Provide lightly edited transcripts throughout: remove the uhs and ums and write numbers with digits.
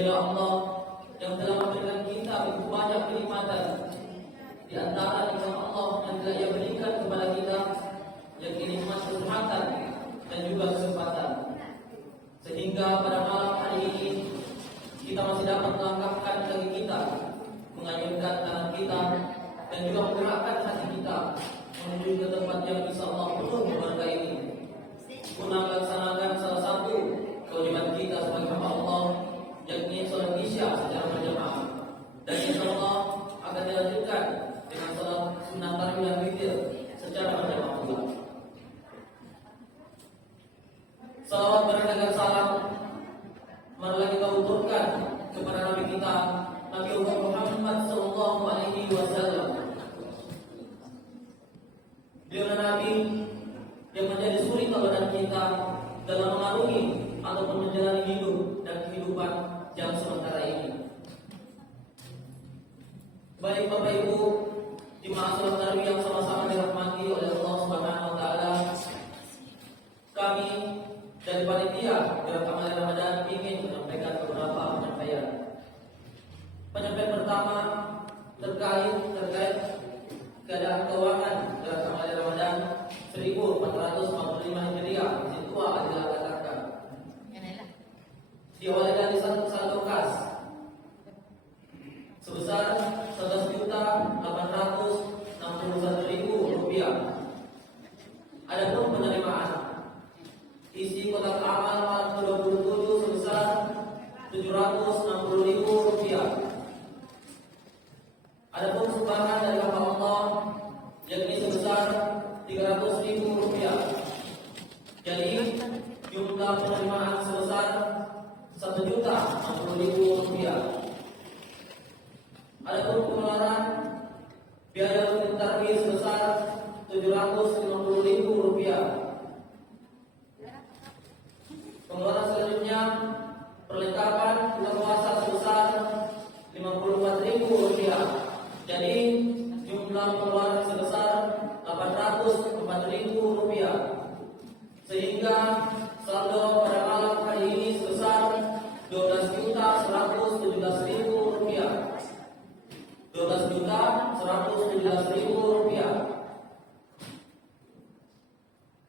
Terpujilah Allah yang telah memberikan kita begitu banyak kenikmatan. Di antara nikmat Allah yang telah Ia berikan kepada kita, yakni nikmat kesehatan dan juga kesempatan. Sehingga pada malam hari ini kita masih dapat melangkahkan kaki kita, mengayunkan tangan kita, dan juga menggerakkan hati kita menuju ke tempat yang insyaallah penuh berkah ini, guna melaksanakan salah satu kewajiban kita sebagai hamba Allah, yakni salat Isya secara berjamaah. Dan insyaallah akan dilanjutkan dengan salat sunat tarawih dan witir secara berjamaah pula. Salawat berdasarkan salam marilah kita uturkan kepada Nabi kita, Nabi Muhammad sallallahu alaihi wasallam. Beliau Nabi yang menjadi suri teladan kita dalam mengarungi ataupun menjalani hidup dan kehidupan yang sementara ini. Baik Bapak Ibu jemaah salat tarawih yang sama-sama dirahmati oleh Allah Subhanahu wa taala, kami dari panitia Gerak Amal Ramadan ingin menyampaikan beberapa penyampaian. Penyampaian pertama terkait keadaan keuangan Gerak Amal Ramadan 1445 Hijriah yang tua adalah katakan. Diawali dari satu kas sebesar 11.861.000 rupiah. Adapun penerimaan isi kotak amal malam 27 sebesar 760.000 rupiah. Adapun sumbangan dari hamba Allah yakni sebesar 300.000 rupiah. Jadi jumlah penerimaan sebesar 1.060.000 rupiah. Adapun pengeluaran biaya rutin tarbiah sebesar 750.000 rupiah. Pengeluaran selanjutnya perlengkapan buka puasa sebesar 54.000 rupiah. Jadi jumlah pengeluaran sebesar 804.000 rupiah. Sehingga saldo pada malam hari ini sebesar 12.117.000 rupiah. 12.117.000 rupiah.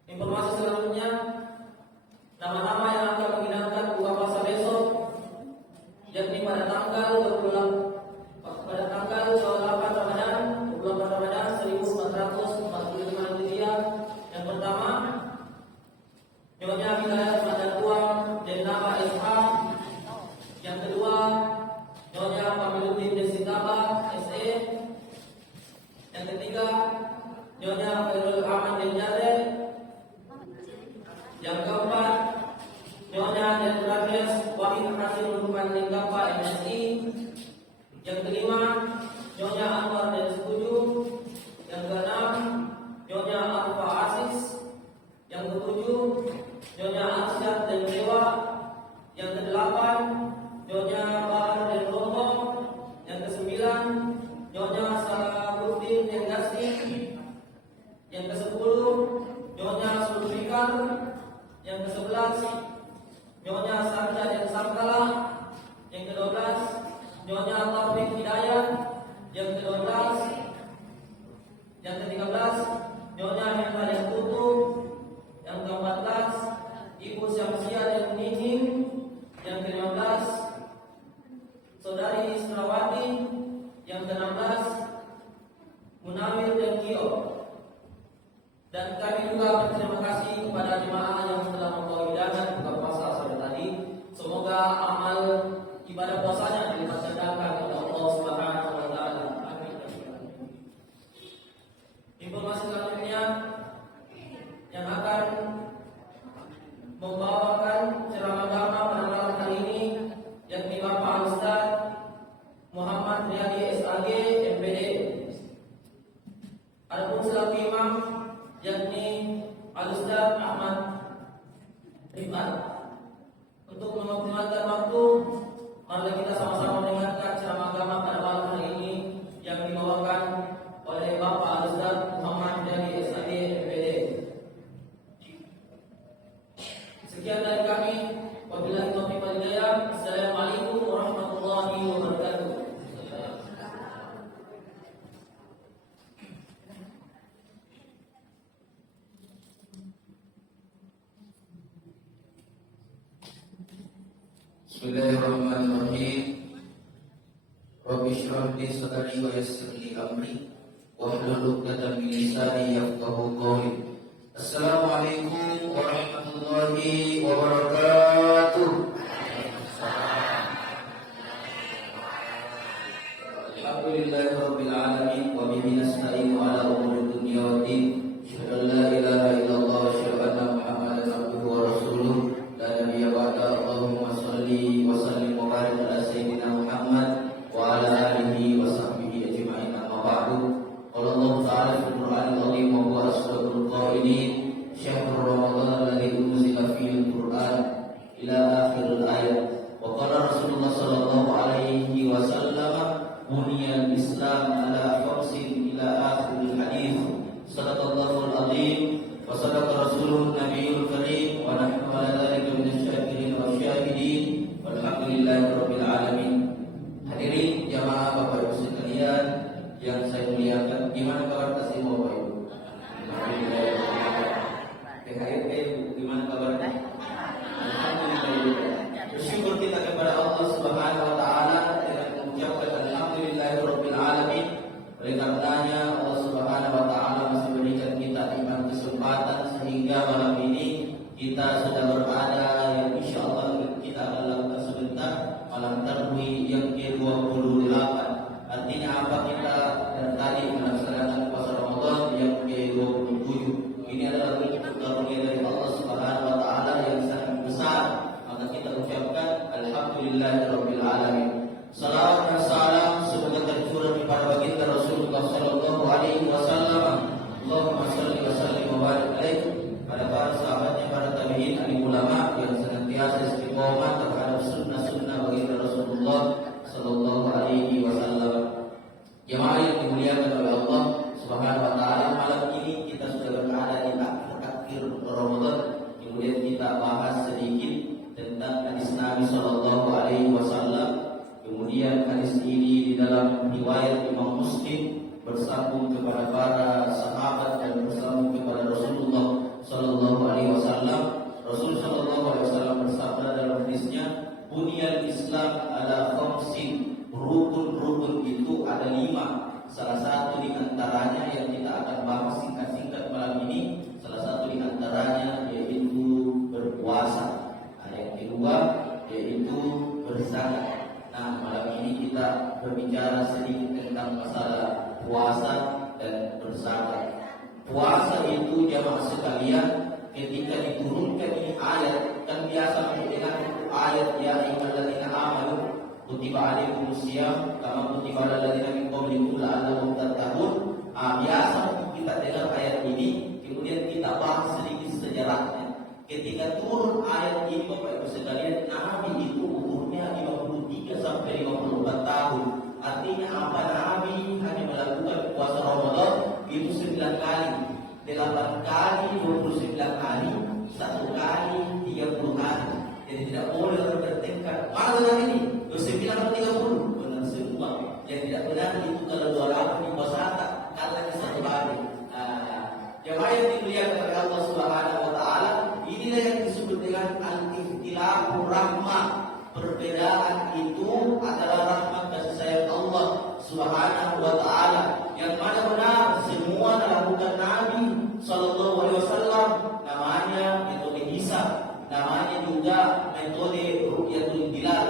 Informasi selanjutnya, nama-nama yang akan menghidangkan buka puasa besok, yakni pada tanggal 28 Ramadan 1445 Hijriah. Yang pertama, Nyonya Wilayah Ramadan Tuang Jenaba SH. Yang kedua, Nyonya Pamiluddin Desitaba SE. Yang ketiga, Nyonya Khairul Aman Denjade. Yang keempat, Nyonya Jendrales Wahid Hasil Rupan Lingkapa MSI. Yang kelima, Nyonya Anwar dan Setuju. Yang keenam, Nyonya Alfa Asis. Yang ketujuh, Nyonya Arsyad dan Dewa. Yang kedelapan, Nyonya Bahar dan Romo. Yang kesembilan, Nyonya Salahuddin dan Gasti. Yang kesepuluh, Nyonya Sulfikar. Yang ke-11, Nyonya Sarja dan Sarkala. Yang ke-12, Nyonya Taufik Hidayat. Yang ke-12, yang ke-13, Nyonya Henta dan Putu. Yang ke-14, Ibu Syamsiah dan Nijing. Yang ke-15, Saudari Israwati. Yang ke-16, Munawir dan Kio. Dan kami juga berterima kasih kepada jemaah yang telah membawa hidangan buka puasa sore tadi. Bismillahirrahmanirrahim. Rabbi shrah li sadri wa yassir li amri wahlul 'uqdatam min lisani yafqahu qawli. Assalamualaikum warahmatullahi wabarakatuh. Alhamdulillahirabbil alamin wa bihi nasta'inu ala umuri dunya waddin. Asyhadu an la ilaha illallah wa asyhadu anna Muhammadan abduhu wa rasuluh. La nabiyya ba'da. Allahumma shalli wa sallim wa barik ala sayyidina Muhammad wa ala alihi wa sahbihi ajma'in. Amma ba'du. Qala Allah ta'ala fil Qur'anil 'azim wa huwa asdaqul qailin. Syahrul Ramadan alladzi unzila fihi al-Qur'an ila akhiril ayat. Wa qala Rasulullah sallallahu alaihi wasallam buniyal Islam ala khamsin ila akhiril hadis. Sadaqallahul azim wa sadaqa rasulun nabiyul karim wa nahnu ala dzalika minasy syakirin wa syahidin walhamdulillahirabbil alamin. Hadirin jamaah Bapak Ibu sekalian yang saya muliakan, gimana kabar tasih Bapak Ibu? Alhamdulillah. THRT gimana kabarnya? Alhamdulillah. Bersyukur kita kepada Allah Subhanahu wa taala dengan mengucapkan alhamdulillahirabbil alamin. Oleh karenanya Allah Subhanahu wa taala masih berikan kita nikmat kesempatan sehingga malam ini kita sudah berada, yang insyaallah kita akan lakukan sebentar malam tarawih yang ke-28. Artinya apa, kita dan tadi melaksanakan puasa Ramadan yang ke-27. Ini adalah bentuk karunia dari Allah Subhanahu wa taala yang sangat besar. Maka kita ucapkan alhamdulillahirabbil alamin. Salawat dan salam semoga tercurah kepada baginda Rasulullah sallallahu alaihi wasallam. Allahumma shalli wa sallim wa barik alaihi, pada para sahabatnya, para tabi'in, alim ulama yang senantiasa istiqomah terhadap sunnah-sunnah baginda Rasulullah sallallahu alaihi wasallam. Jemaah yang dimuliakan oleh Allah Subhanahu wa taala, malam ini kita sudah berada di akhir Ramadan. Kemudian kita bahas sedikit tentang hadis Nabi sallallahu alaihi wasallam. Kemudian hadis ini di dalam riwayat Imam Muslim bersambung kepada para sahabat dan bersambung kepada Rasulullah sallallahu alaihi wasallam. Rasul sallallahu alaihi wasallam bersabda dalam hadisnya, "Buniyal Islam ala khamsin." Rukun-rukun itu ada 5. Salah satu di antaranya yang kita akan bahas singkat-singkat malam ini, salah satu di antaranya yaitu berpuasa. Yang kedua yaitu berzakat. Nah, malam ini kita berbicara sedikit tentang masalah puasa dan berzakat. Puasa itu jamaah sekalian, ketika diturunkan ini ayat, kan biasa mendengar itu ayat ya ayyuhalladzina amanu kutiba alaikumusiyam kama kutiba alal ladzina min qablikum la'allakum tattaqun. Biasa kita dengar ayat ini, kemudian kita bahas sedikit sejarahnya. Ketika turun ayat ini Bapak Ibu sekalian, Nabi itu umurnya 53 sampai 54 tahun. Artinya apa? Nabi hanya melakukan puasa Ramadan itu 9 kali, 8 kali 29 hari, 1 kali 30 hari. Jadi tidak boleh bertengkar. Mana benar ini? 29 atau 30? Benar semua. Yang tidak benar itu kalau 28 di puasa karena ini 1 hari. Jemaah yang dimuliakan oleh Allah Subhanahu wa taala, inilah yang disebut dengan al-ikhtilafur rahmah. Perbedaan itu adalah rahmat kasih sayang Allah Subhanahu wa taala. Yang mana benar semua dilakukan Nabi sallallahu alaihi wasallam, namanya metode hisab, namanya juga metode ru'yatul hilal.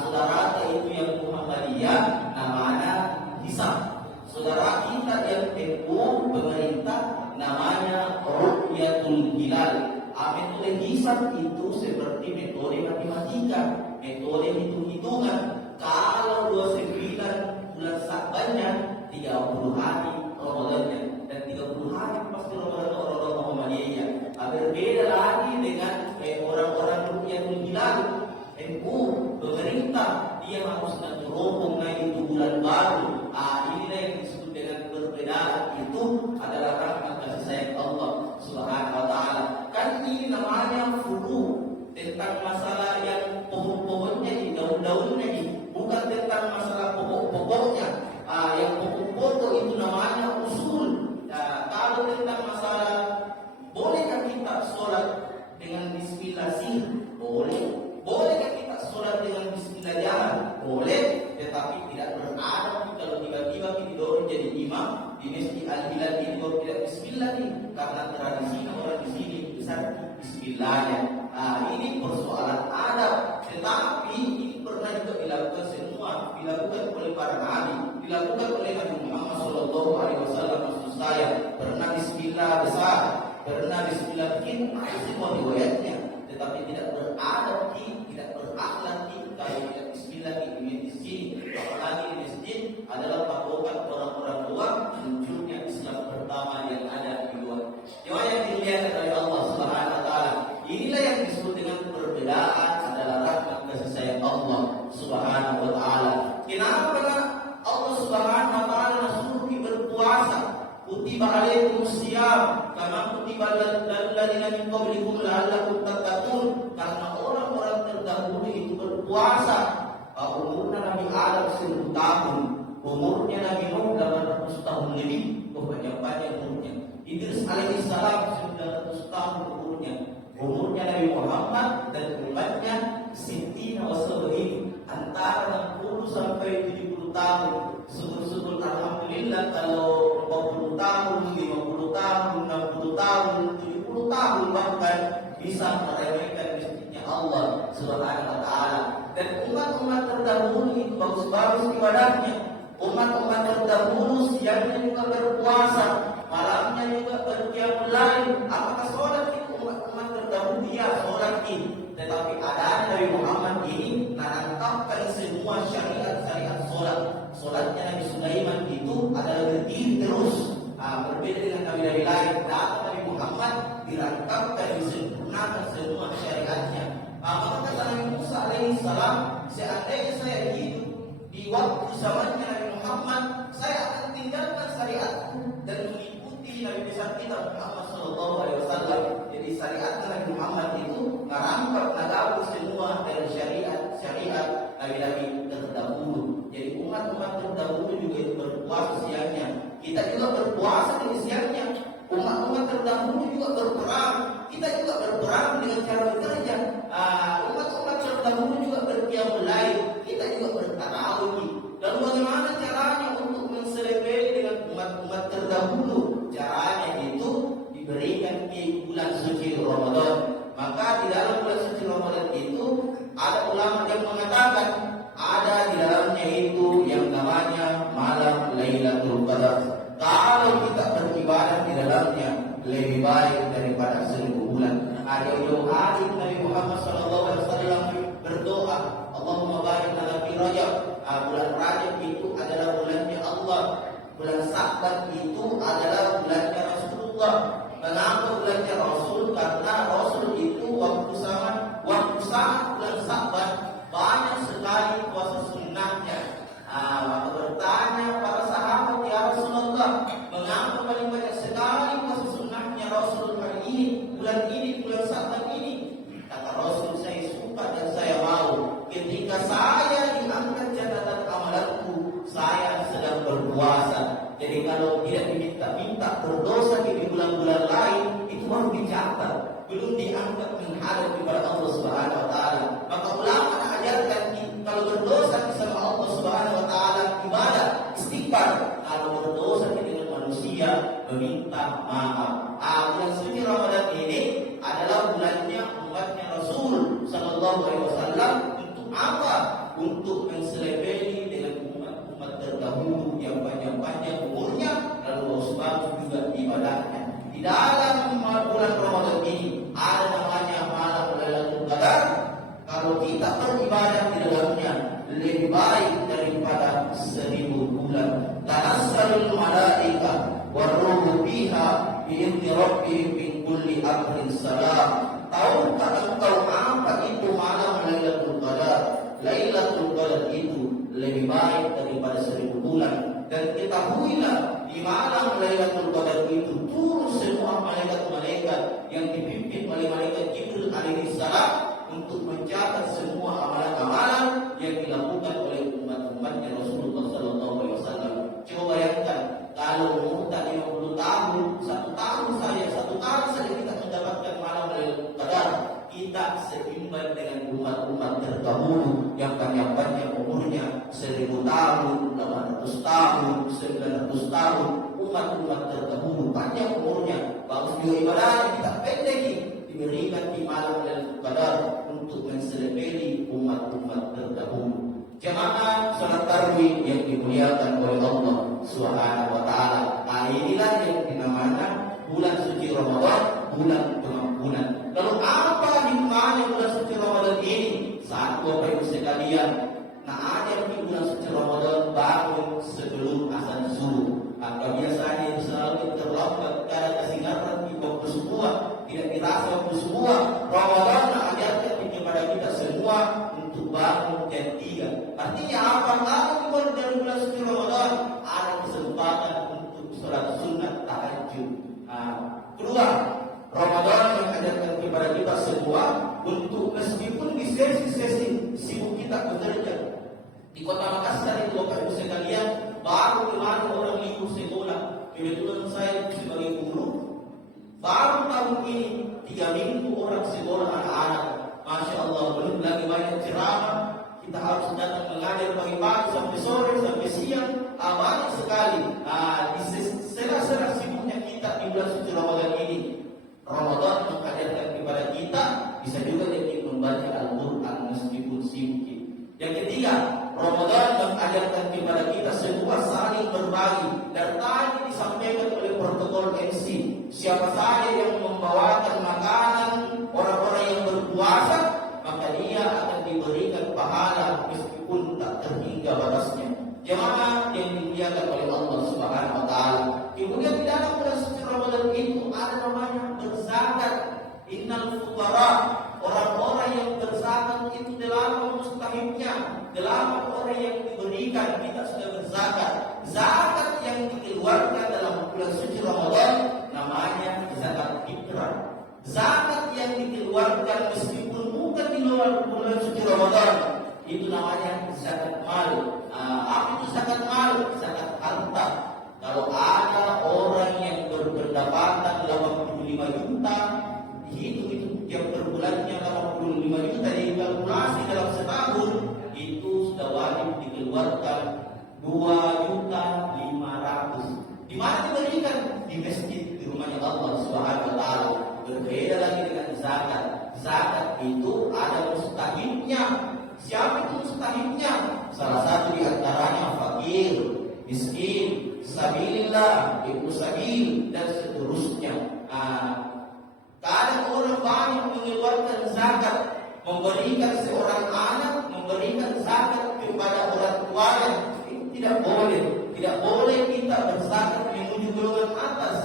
Saudara itu yang Muhammadiyah namanya hisab. Saudara kita yang NU pemerintah namanya ru'yatul hilal. Metode hisab itu seperti metode matematika, metode hitung-hitungan. Kalau 29 bulan Sa'bannya 30 hari Ramadannya, dan 30 hari pasti Ramadan orang-orang Muhammadiyah. Berbeda lagi dengan orang-orang ru'yatul hilal. NU pemerintah dia harus nanti rombong naik itu bulan baru. Inilah yang disebut dengan perbedaan. Itu adalah rahmat kasih sayang Allah Subhanahu wa taala. Kan ini namanya furu, tentang masalah yang pokok-pokoknya di daun-daunnya ini, bukan tentang masalah pokok-pokoknya. Yang pokok-pokok itu namanya usul. Kalau tentang masalah bolehkah kita sholat dengan bismillah sih? Boleh. Bolehkah kita sholat dengan boleh, tetapi tidak beradab kalau tiba-tiba didorong jadi imam di masjid Al-Hilal ini baru tidak bismillah nih, karena tradisinya orang di sini besar bismillahnya. Ini persoalan adab, tetapi ini pernah juga dilakukan semua, dilakukan oleh para nabi, dilakukan oleh Nabi Muhammad Shallallahu Alaihi Wasallam. Maksud saya pernah bismillah besar, pernah bismillah kecil, semua riwayatnya, tetapi tidak beradab, tidak berakhlak kalau tidak bismillah di masjid, apalagi di masjid adalah patokan orang-orang luar munculnya Islam pertama yang ada di luar. Jemaah yang dimuliakan oleh Allah Subhanahu Wa Taala, inilah yang disebut dengan perbedaan adalah rahmat kasih sayang Allah Subhanahu Wa Taala. Kenapa Allah Subhanahu Wa Taala suruh berpuasa? Kutiba alaikumusiyam kama kutiba alal ladzina min qablikum la'allakum tattaqun. Karena orang-orang terdahulu itu berpuasa. Umurnya Nabi Adam 1000 tahun, umurnya Nabi Nuh 800 tahun lebih, banyak umurnya. Idris alaihissalam 900 tahun umurnya Nabi Muhammad dan umatnya Sittina wa Sab'in, antara 60 sampai 70 tahun. Syukur-syukur alhamdulillah kalau 40 tahun, 50 tahun, 60 tahun, 70 tahun bahkan bisa meremehkan masjidnya Allah Subhanahu Wa Taala. Dan umat-umat terdahulu itu bagus-bagus ibadahnya. Umat-umat terdahulu siangnya juga berpuasa, malamnya juga berqiyamul lail. Apakah sholat itu umat-umat terdahulu? Ya, sholat itu. Tetapi ada Nabi Muhammad ini menetapkan semua syariat-syariat sholat. Sholatnya Nabi Sulaiman itu adalah berdiri terus. Berbeda dengan Nabi-Nabi lain. Datang Nabi Muhammad dirangkapkan, disempurnakan semua syariatnya. Maka kata Nabi Musa alaihissalam, seandainya saya hidup di waktu zamannya Nabi Muhammad, saya akan tinggalkan syariatku dan mengikuti Nabi besar kita Muhammad Sallallahu Alaihi Wasallam. Jadi syariat Nabi Muhammad itu merangkap mengatur semua dari syariat Nabi-Nabi terdahulu. Jadi umat-umat terdahulu juga itu berpuasa siangnya. Kita juga berpuasa di siangnya. Umat-umat terdahulu juga berperang. Kita juga berperang dengan cara bekerja. Umat-umat terdahulu juga berqiyamul lail. Kita juga bertarawih. Lalu bagaimana caranya untuk menselebeli dengan umat-umat terdahulu? Caranya itu diberikan di bulan suci Ramadan. Maka di dalam bulan suci Ramadan itu ada ulama yang mengatakan ada di dalamnya itu yang namanya malam Lailatul Qadar. Kalau kita beribadah di dalamnya lebih baik daripada 1000 bulan. Jauh-jauh hari Nabi Muhammad SAW berdoa, Allahumma barik lana fi Rajab. Bulan Rajab itu adalah bulannya Allah. Bulan Sa'ban itu adalah bulannya Rasulullah. Kenapa bulannya Rasul? Karena Rasul itu waktu saat bulan Sa'ban banyak sekali puasa sunnahnya. Maka bertanya para sahabat, ya Rasulullah, mengapa paling banyak sekali puasa sunnahnya Rasul hari ini, bulan Sa'ban ini? Kata Rasul, saya suka dan saya mau. Ketika saya diangkat catatan amalanku, saya sedang berpuasa. Jadi kalau tidak diminta-minta berdosa di bulan-bulan lain, itu baru dicatat, belum diangkat menghadap kepada Allah Subhanahu Wa Taala. Maka ulama mengajarkan kalau berdosa sama Allah Subhanahu Wa Taala ibadah istighfar. Kalau berdosa dengan manusia meminta maaf. Bulan suci Ramadan ini adalah bulannya umatnya Rasul Sallallahu Alaihi Wasallam. Untuk apa? Untuk menselebeli dengan umat-umat terdahulu yang panjang-panjang umurnya, lalu bagus juga ibadahnya. Di dalam bulan Ramadan ini ada namanya malam Lailatul Qadar. Kalau kita beribadah di dalamnya lebih baik daripada 1000 bulan. Tanassalul malaika waruhu fiha bi'izni rabbihim min kulli amrin salam. Tahukah engkau apa itu malam Lailatul Qadar? Lailatul Qadar itu lebih baik daripada 1000 bulan. Dan ketahuilah di malam Lailatul Qadar itu turun semua malaikat-malaikat yang dipimpin oleh malaikat Jibril alaihissalam untuk mencatat semua amalan-amalan yang dilakukan oleh umat-umatnya Rasulullah Sallallahu Alaihi Wasallam. Coba bayangkan kalau umur 50 tahun, satu tahun saja kita mendapatkan malam Lailatul Qadar, kita seimbang dengan umat-umat terdahulu yang banyak umurnya 1000 tahun, 800 tahun, 900 tahun. Umat-umat terdahulu panjang umurnya, bagus juga ibadahnya, kita pendek diberikan di malam Lailatul Qadar untuk menselepeli umat-umat terdahulu. Jamaah salat tarawih yang dimuliakan oleh Allah Subhanahu wa taala. Hari inilah yang dinamakan bulan suci Ramadan, bulan pengampunan. Lalu apa hikmahnya bulan suci Ramadan ini? Satu, Bapak Ibu sekalian, nah ada di bulan suci Ramadan bangun sebelum azan subuh. Maka biasanya itu selalu terlambat karena kesingatan di waktu semua, tidak dirasa waktu semua. Ramadan mengajarkan kepada kita semua untuk bangun jam 3. Artinya apa? Kalau di bulan suci Ramadan ada kesempatan untuk sholat sunnah tahajud. Kedua, Ramadan mengajarkan kepada kita semua untuk meskipun di sesi-sesi sibuk kita bekerja di Kota Makassar itu, Bapak Ibu sekalian, baru kemarin orang libur sekolah. Kebetulan saya sebagai guru, baru tahun ini 3 minggu orang sekolah anak-anak. Masya Allah, belum lagi banyak ceramah. Kita harus datang mengajar pagi-pagi sampai sore sampai siang. Banyak sekali. Di sela-sela sibuknya kita di bulan suci Ramadan ini, Ramadan mengajarkan kepada kita bisa juga jadi membaca Al-Quran meskipun sibuk. Yang ketiga, Ramadan mengajarkan kepada kita semua saling berbagi. Dan tadi disampaikan oleh protokol MC, siapa saja yang membawakan makanan orang-orang yang berpuasa, maka dia akan diberikan pahala meskipun tak terhingga batasnya. Jemaah yang dimuliakan oleh Allah Subhanahu wa taala. Kemudian di dalam bulan suci Ramadan itu ada namanya berzakat. Innal fuqara, orang-orang yang berzakat itu dalam mustahimnya, dalam orang yang diberikan, kita sudah berzakat. Zakat yang dikeluarkan dalam bulan suci Ramadan namanya zakat fitrah. Zakat yang dikeluarkan meskipun bukan di luar bulan suci Ramadan itu namanya zakat mal. Apa itu zakat mal? Zakat harta. Kalau ada orang yang berpendapatan 85 juta, itu yang per bulannya 85 juta dikalkulasi dalam setahun, itu sudah wajib dikeluarkan 2.500.000. Di mana diberikan? Di masjid, di rumahnya Allah Subhanahu wa taala. Berbeda lagi dengan zakat. Zakat itu ada mustahimnya. Siapa itu mustahimnya? Salah satu di antaranya fakir, miskin, sabilillah, ibnu sabil, dan seterusnya. Kadang orang banyak mengeluarkan zakat, memberikan seorang anak, memberikan zakat kepada orang tuanya. Itu tidak boleh. Tidak boleh kita berzakat menuju golongan atas,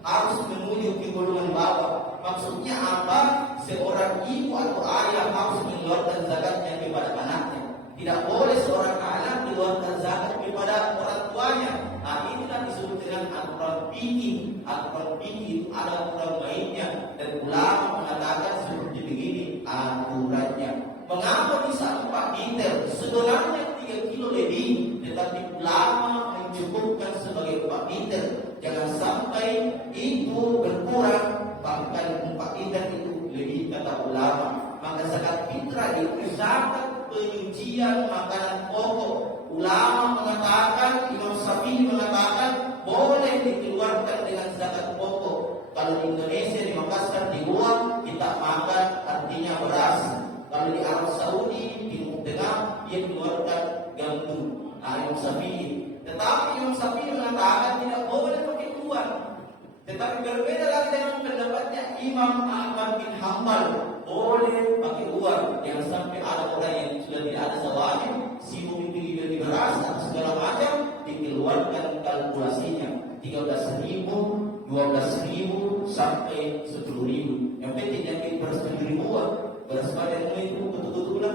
harus menuju ke golongan bawah. Maksudnya apa? Seorang ibu atau ayah harus mengeluarkan zakatnya kepada anaknya. Tidak boleh seorang anak mengeluarkan zakat kepada orang tuanya. Inilah disebut dengan aturan fikih. Aturan fikih ada aturan mainnya, dan ulama mengatakan seperti begini aturannya. Mengapa bisa 4 liter? Sebenarnya 3 kilo lebih, tetapi ulama mencukupkan sebagai 4 liter. Jangan sampai itu berkurang, bahkan 4 liter itu lebih, kata ulama. Maka zakat fitrah itu zakat penyucian makanan pokok. Ulama mengatakan, Imam Syafi'i mengatakan boleh dikeluarkan dengan zakat pokok. Kalau di Indonesia, di Makassar, di luar kita makan artinya beras. Kalau di Arab Saudi, di Tengah, dia keluarkan gandum. Imam Syafi'i. Tetapi Imam Syafi'i mengatakan tidak boleh pakai uang. Tetapi berbeda lagi dengan pendapatnya Imam Ahmad bin Hanbal, boleh pakai uang. Jangan sampai ada orang yang sudah tidak ada sawahnya, sibuk beli beras atau segala macam, dikeluarkan kalkulasinya 13.000, 12.000 sampai 10.000. Yang penting jangan beras 7.000, beras badan itu betul-betul.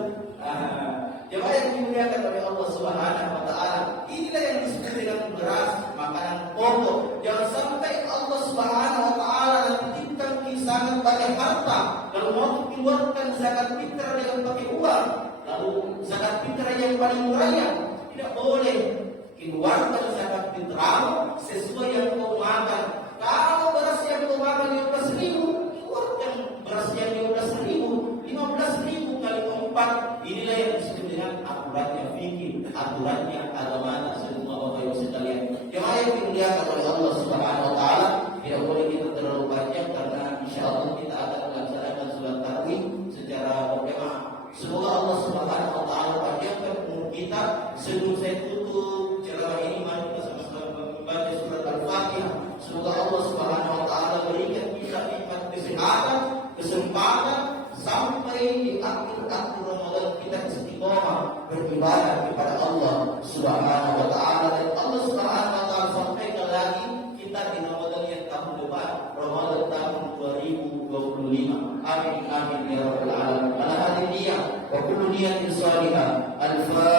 Jemaah yang dimuliakan oleh Allah Subhanahu wa taala, inilah yang disebut dengan beras makanan pokok. Jangan sampai Allah Subhanahu wa taala menitipkan sangat banyak harta, lalu mau keluarkan zakat fitrah dengan pakai uang, lalu zakat fitrah yang paling murah, tidak boleh. Keluarkan zakat fitrah sesuai yang kau makan. Kalau beras yang kau makan 15.000, keluarkan beras yang 15.000. 15.000 kali 4 Inilah yang disebut dengan aturannya fikih, aturannya agama semua Bapak Ibu sekalian. Yang yang dimuliakan oleh Allah Subhanahu wa taala, tidak boleh kita terlalu banyak karena insyaallah kita akan melaksanakan salat tarawih secara berjamaah. Semoga Allah Subhanahu wa taala panjangkan umur kita. Sebelum saya tutup ceramah ini, mari kita sama-sama membaca surat Al-Fatihah. Semoga Allah Subhanahu wa taala berikan kita nikmat kesehatan, kesempatan sampai di akhir-akhir Ramadan kita istiqomah beribadah kepada Allah Subhanahu wa taala, dan Allah Subhanahu wa taala sampaikan lagi kita di Ramadan yang tahun depan, Ramadan tahun 2025. Amin amin ya rabbal alamin. Ala hadhihi wa kullu niyatin salihah. Al-Fatihah.